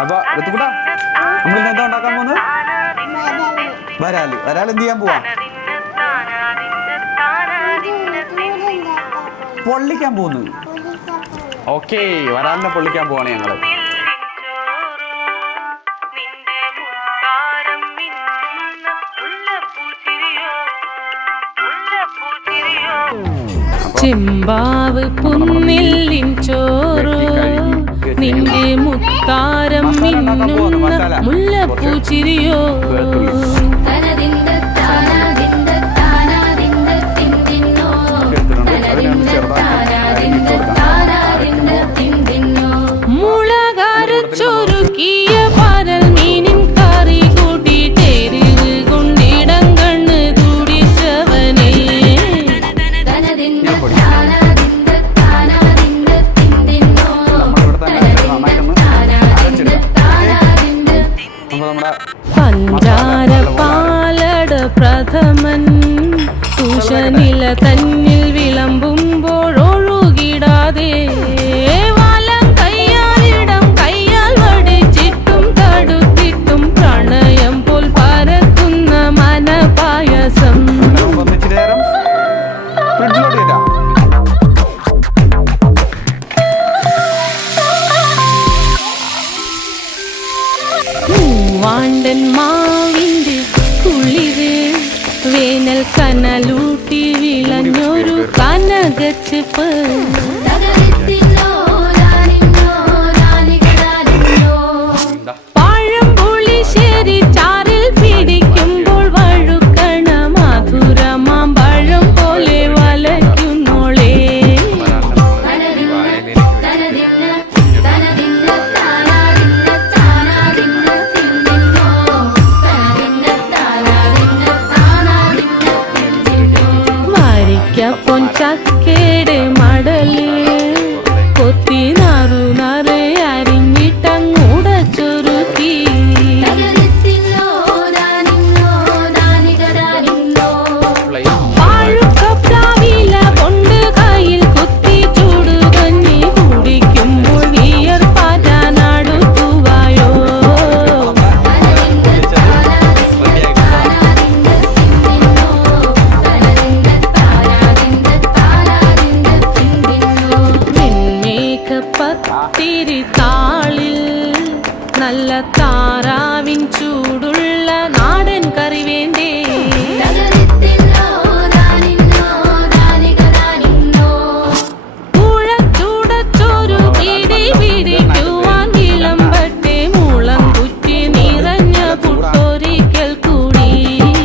അപ്പൊ ഋത്തുക്കുട്ടാ നമ്മളിന്ന് എന്താ ഉണ്ടാക്കാൻ പോകുന്നത്? വരാല് എന്ത് ചെയ്യാൻ പോവാ? പൊള്ളിക്കാൻ പോകുന്നു. ഓക്കെ, വരാലിനെ പൊള്ളിക്കാൻ പോവാണ് ഞങ്ങള്. ചെമ്പാവ് പുന്നില്ലിൻ ചോറ് നിന്റെ മുത്താരം മിന്നുന്ന മുല്ലപ്പൂച്ചിരിയോ മുളകരച്ചൊരുക്കിയ പരൽ മീനിൻ കറി കൂട്ടിട്ടെരിവ് കൊണ്ടിടം കണ്ണ് തുടിച്ചവനേ പഞ്ചാര പാലട പ്രഥമൻ തുഷനില തന്നിൽ വിളമ്പുമ്പോഴൊഴുകിടാതെ വലം കയ്യാലിടം കയ്യാൽ വടിച്ചിട്ടും തടുത്തിട്ടും പ്രണയം പോൽ പരക്കുന്ന മനപായസം വാണ്ടൻ മാവിൻ്റെ കുളിര് വേനൽ കനലൂട്ടി വിളഞ്ഞൊരു കനകച്ചെപ്പ് പഴംപുളിശ്ശേരി ചാറിൽ പിടിക്കുമ്പോൾ വഴുക്കണ മധുരമാം പഴം പോലെ വലയ്ക്കുന്നോളേ പൊൻചക്കേടെ മടല് കൊത്തി നാറു നാറ് അരിഞ്ഞിട്ടങ്ങൂട ചൊരുക്കി പാഴുക്കപ്ലാവില കൊണ്ട് കയ്യിൽ കുത്തി ചൂടുകഞ്ഞി കുടിക്കുമ്പോൾ വിയർപ്പാറ്റാനടുത്തുവായോ പത്തിരി താളിൽ നല്ല താറാവിൻ